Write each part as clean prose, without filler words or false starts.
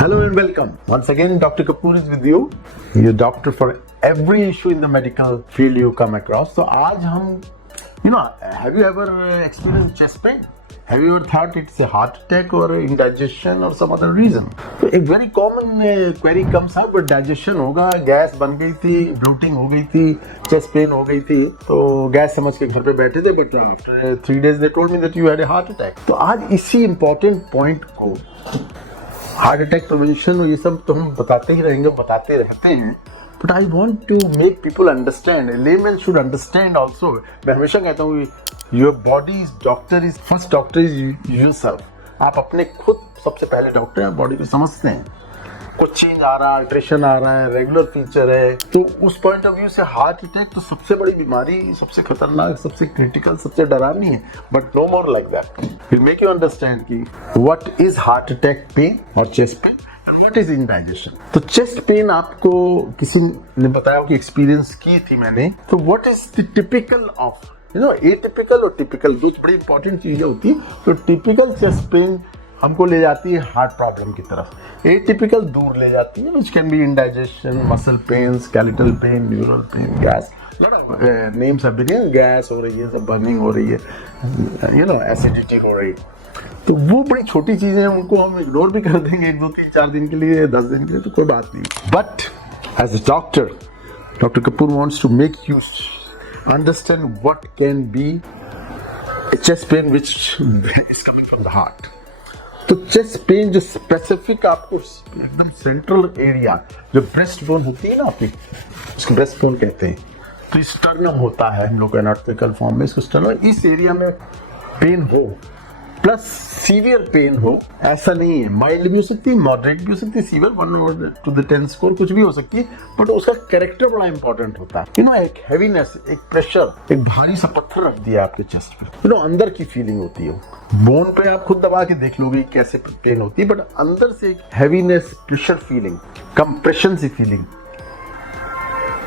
Hello and welcome. Once again, Dr. Kapoor is with you, your doctor for every issue in the medical field you come across. So आज हम, have you ever experienced chest pain? Have you ever thought it's a heart attack or indigestion or some other reason? तो एक very common query comes up, but digestion होगा, gas बन गई थी, bloating हो गई थी, chest pain हो गई थी, तो गैस समझ के घर पे बैठे थे, but after 3 days they told me that you had a heart attack. तो आज इसी important point को हार्ट अटैक प्रिवेंशन और ये सब तो हम बताते ही रहेंगे, बताते रहते हैं, but I want to make people understand, layman should understand also. मैं हमेशा कहता हूँ your body is doctor, is first doctor is yourself. आप अपने खुद सबसे पहले डॉक्टर हैं, बॉडी को समझते हैं. कुछ चेंज आ रहा है, अल्ट्रेशन आ रहा है, रेगुलर फीचर है, तो उस पॉइंट ऑफ व्यू से हार्ट अटैक तो सबसे बड़ी बीमारी, सबसे खतरनाक, सबसे क्रिटिकल, सबसे डरावनी है. But no more like that. Will make you understand कि what is heart attack pain और chest pain and what is indigestion. तो चेस्ट पेन आपको किसी ने बताया कि एक्सपीरियंस की थी मैंने, तो what is the typical of atypical और टिपिकल, दो बड़ी इंपॉर्टेंट चीजें होती है. तो टिपिकल चेस्ट पेन हमको ले जाती है हार्ट प्रॉब्लम की तरफ, एटिपिकल दूर ले जाती है, which can be indigestion, muscle pain, skeletal pain, neural pain, gas, lot of names have been, gas हो रही है, बर्निंग हो रही है, एसिडिटी हो रही है. तो वो बड़ी छोटी चीजें हैं, उनको हम इग्नोर भी कर देंगे 1, 2, 3, 4 दिन के लिए, 10 दिन के लिए, तो कोई बात नहीं. But as a doctor, doctor Kapoor wants to make you understand what can be a chest pain which is coming from the heart. तो चेस्ट पेन जो स्पेसिफिक आपको एकदम सेंट्रल एरिया, जो ब्रेस्ट बोन होती है ना आपकी, उसको ब्रेस्ट बोन कहते हैं. तो स्टर्नम होता है हम लोग एनाटॉमिकल फॉर्म में, इसको स्टर्नम, इस एरिया में पेन हो प्लस सीवियर पेन हो, ऐसा नहीं है. माइल्ड भी हो सकती है, मॉडरेट भी हो सकती है, सीवियर 1 to the 10 स्कोर कुछ भी हो सकती है, बट उसका कैरेक्टर बड़ा इंपॉर्टेंट होता है. एक हैवीनेस, एक प्रेशर, एक भारी सा पत्थर रख दिया आपके चेस्ट पे, अंदर की फीलिंग होती है. बोन पे आप खुद दबा के देख लोगे कैसे पेन होती है, बट अंदर से एक हैवीनेस, प्रेशर फीलिंग, कंप्रेशन सी फीलिंग,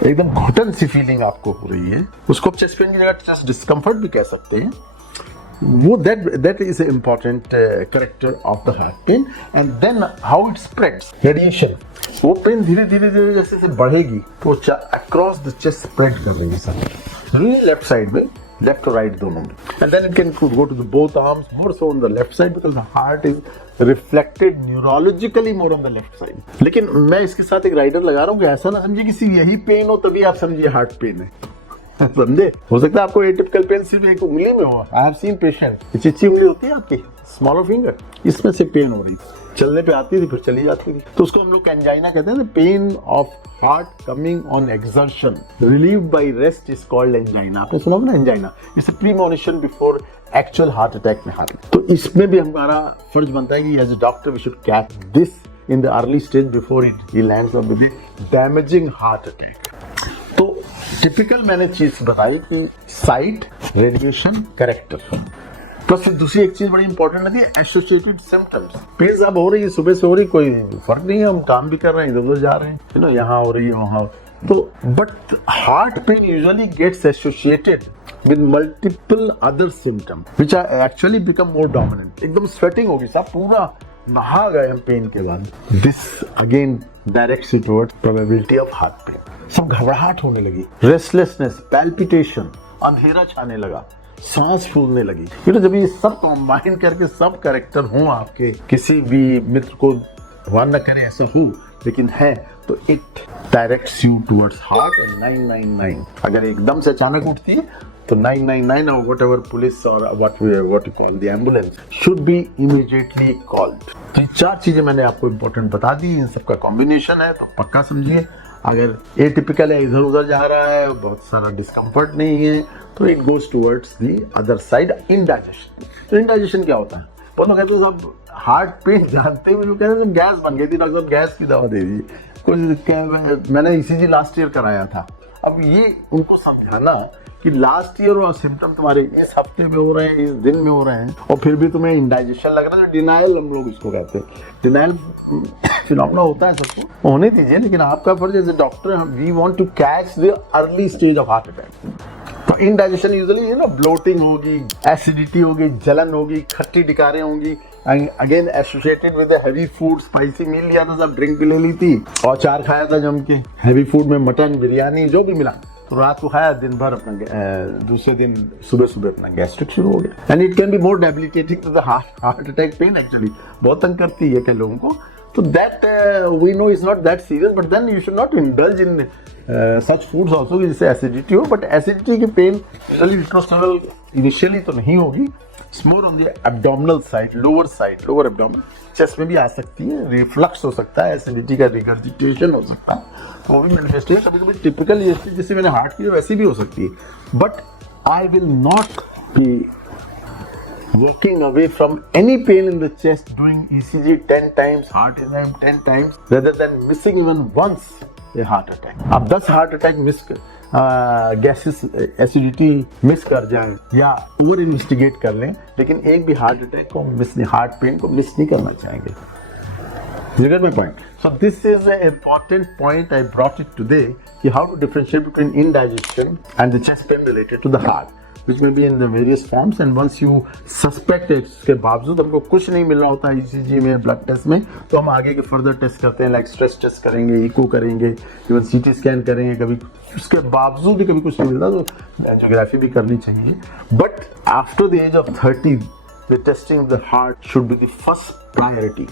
एकदम घुटन सी फीलिंग आपको हो रही है, उसको आप चेस्ट पेन की जगह चेस्ट डिस्कम्फर्ट भी कह सकते हैं. वो that is an important character of the heart pain. And then how it spreads, radiation. वो पेन धीरे धीरे जैसे बढ़ेगी तो across the chest spread कर रही है सर, लेफ्ट साइड में, लेफ्ट और राइट दोनों में. And then it can go to the both arms, more so on the left side because the heart is reflected neurologically more on the left side. लेकिन मैं इसके साथ एक rider लगा रहा हूँ कि ऐसा ना समझिए किसी यही पेन हो तभी आप समझिए हार्ट पेन है. समझे, हो सकता है आपको एटिपिकल पेन सिर्फ एक उंगली में हो. I have seen patient, Chichi उंगली होती है आपकी, स्मॉलर फिंगर, इसमें से पेन हो रही थी, चलने पे आती थी फिर चली जाती थी, तो उसको हम लोग एंजाइना कहते हैं. Pain of heart coming on exertion relieve by rest is called angina. आपने सुना ना angina, it's a premonition before actual heart attack में हार्ट. तो इसमें भी हमारा फर्ज बनता है कि as a doctor we should catch this in the early stage before it lands on the damaging heart attack. तो टिपिकल मैंने चीज बताई कि साइट, रेडिएशन, कैरेक्टर, प्लस दूसरी एक चीज बड़ी इंपॉर्टेंट है, एसोसिएटेड सिम्टम्स. पेन साहब हो रही है, सुबह से हो रही, कोई फर्क नहीं है, हम काम भी कर रहे हैं, इधर उधर जा रहे हैं, यहाँ हो रही है वहां. तो but heart pain usually gets associated with multiple other symptoms which are actually become more dominant. एकदम स्वेटिंग होगी साहब, पूरा नहा गए हम पेन के बाद. This again directs you towards probability of heart pen. सब घबराहट होने लगी, रेस्टलेसनेस, पैल्पिटेशन, अंधेरा छाने लगा, सांस फूलने लगी. जब ये सब कंबाइन करके सब कैरेक्टर हों आपके, किसी भी मित्र को भगवान न करे ऐसा हो, लेकिन है, तो it directs you towards heart. And 999 अगर एकदम से अचानक उठती है तो 999 or whatever police or what you call the ambulance should be immediately called. तो ये 4 चीजें मैंने आपको इम्पोर्टेंट बता दी, इन सबका कॉम्बिनेशन है, तो पक्का समझिए. अगर एटिपिकल है, इधर उधर जा रहा है, बहुत सारा डिस्कम्फर्ट नहीं है, तो it goes towards the other side, indigestion. तो इंडाइजेशन क्या होता है? वो लोग कहते हैं सब हार्ट पेन जानते हुए कहते हैं गैस बन गई थी, डॉक्टर साहब गैस की दवा दे दीजिए. मैंने ईसीजी लास्ट ईयर कराया था. अब ये उनको समझाना कि लास्ट ईयर और सिम्टम तुम्हारे इस हफ्ते में हो रहे हैं, इस दिन में हो रहे हैं, और फिर भी तुम्हें इंडाइजेशन लग रहा है, डिनाइल हम लोग इसको कहते हैं. डिनाइल फिनोमेना होता है, सबको होने दीजिए, लेकिन आपका फर्ज as a doctor, we want to catch the early stage of heart attack. तो इंडाइजेशन यूजुअली ब्लोटिंग होगी, एसिडिटी होगी, जलन होगी, खट्टी डिकारें होंगी, again associated with heavy food, spicy meal लिया था, सब ड्रिंक भी ले ली थी और चार खाया था जम के, हैवी फूड में मटन, बिरयानी जो भी मिला, तो रात को खाया, दिन भर अपना दूसरे दिन सुबह सुबह अपना गैस्ट्रिक शुरू हो गया। And it can be more debilitating to the heart attack pain, actually बहुत तंग करती है कई लोगों को। तो that we know is not that serious, but then you should not indulge in such foods also जिससे एसिडिटी हो। बट एसिडिटी की पेन लिट्रोस्टोनल इनिशियली तो नहीं होगी, more on the abdominal side, lower abdominal, chest में भी आ सकती है, रिफ्लक्स हो सकता है, एसिडिटी का रिगर्जिटेशन हो सकता है, वो भी मैनिफेस्टेशन कभी कभी टिपिकल जैसे मैंने हार्ट की वैसी भी हो सकती है। But I will not be walking away from any pain in the chest, doing ECG 10 times, heart exam 10 times, rather than missing even once a heart attack. आप 10 हार्ट अटैक मिस कर, gases acidity miss कर जाएं या over investigate कर लें, लेकिन एक भी हार्ट अटैक को मिस नहीं, हार्ट पेन को मिस नहीं करना चाहेंगे। You get my point? So this is an important point I brought it today, how to differentiate between indigestion and the chest pain related to the heart, which may be in the various forms, and once you suspect it, उसके बावजूद हमको कुछ नहीं मिल रहा होता है ECG में, blood test में, तो हम आगे के फर्दर टेस्ट करते हैं, लाइक स्ट्रेस टेस्ट करेंगे, इको करेंगे, इवन CT स्कैन करेंगे, कभी उसके बावजूद भी कभी कुछ नहीं मिलता तो एंजियोग्राफी भी करनी चाहिए। But after the age of 30 the testing of the heart should be the first priority.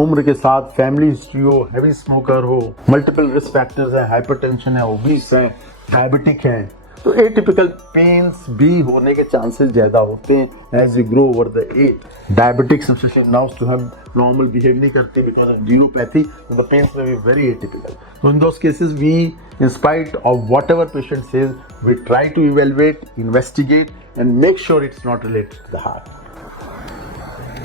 उम्र के साथ फैमिली हिस्ट्री हो, हैवी स्मोकर हो, मल्टीपल रिस्क फैक्टर्स है, हाइपरटेंशन है, ओबीस है, डायबिटिक है, तो एटिपिकल पेन्स भी होने के चांसेस ज्यादा होते हैं as we grow over the age. Diabetics now to have normal behave नहीं करते बिकॉज ऑफ न्यूरोपैथी, तो द पेन्स में be very atypical. So in those cases, we, in spite of whatever patient says, we try to evaluate, investigate, and make sure it's not related to the heart.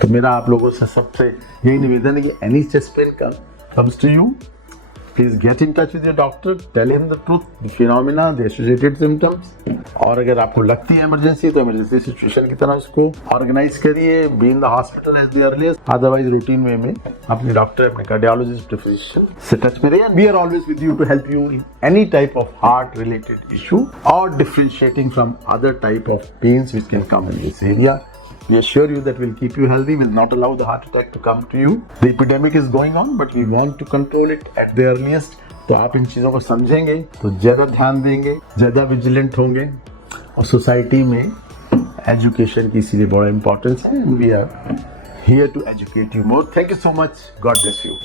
तो मेरा आप लोगों से सबसे यही निवेदन है कि any chest pain comes to you, please get in touch with your doctor, tell him the truth, the phenomena, the associated symptoms. और अगर आपको लगती है इमरजेंसी तो इमरजेंसी सिचुएशन की तरह उसको ऑर्गेनाइज करिए, be in the hospital as the earliest, otherwise routine way में अपने डॉक्टर, अपने कार्डियोलॉजिस्ट, फिजिशियन से टच में रहिए। We are always with you to help you in any type of heart related issue और differentiating from other type of pains which can come in this area. We assure you that we'll keep you healthy, will not allow the heart attack to come to you. The epidemic is going on, but we want to control it at the earliest. तो आप इन चीज़ों को समझेंगे तो ज़्यादा ध्यान देंगे, ज़्यादा विजिलेंट होंगे, और सोसाइटी में एजुकेशन की इसीलिए बड़ा इंपॉर्टेंस है। We are here to educate you more. Thank you so much. God bless you.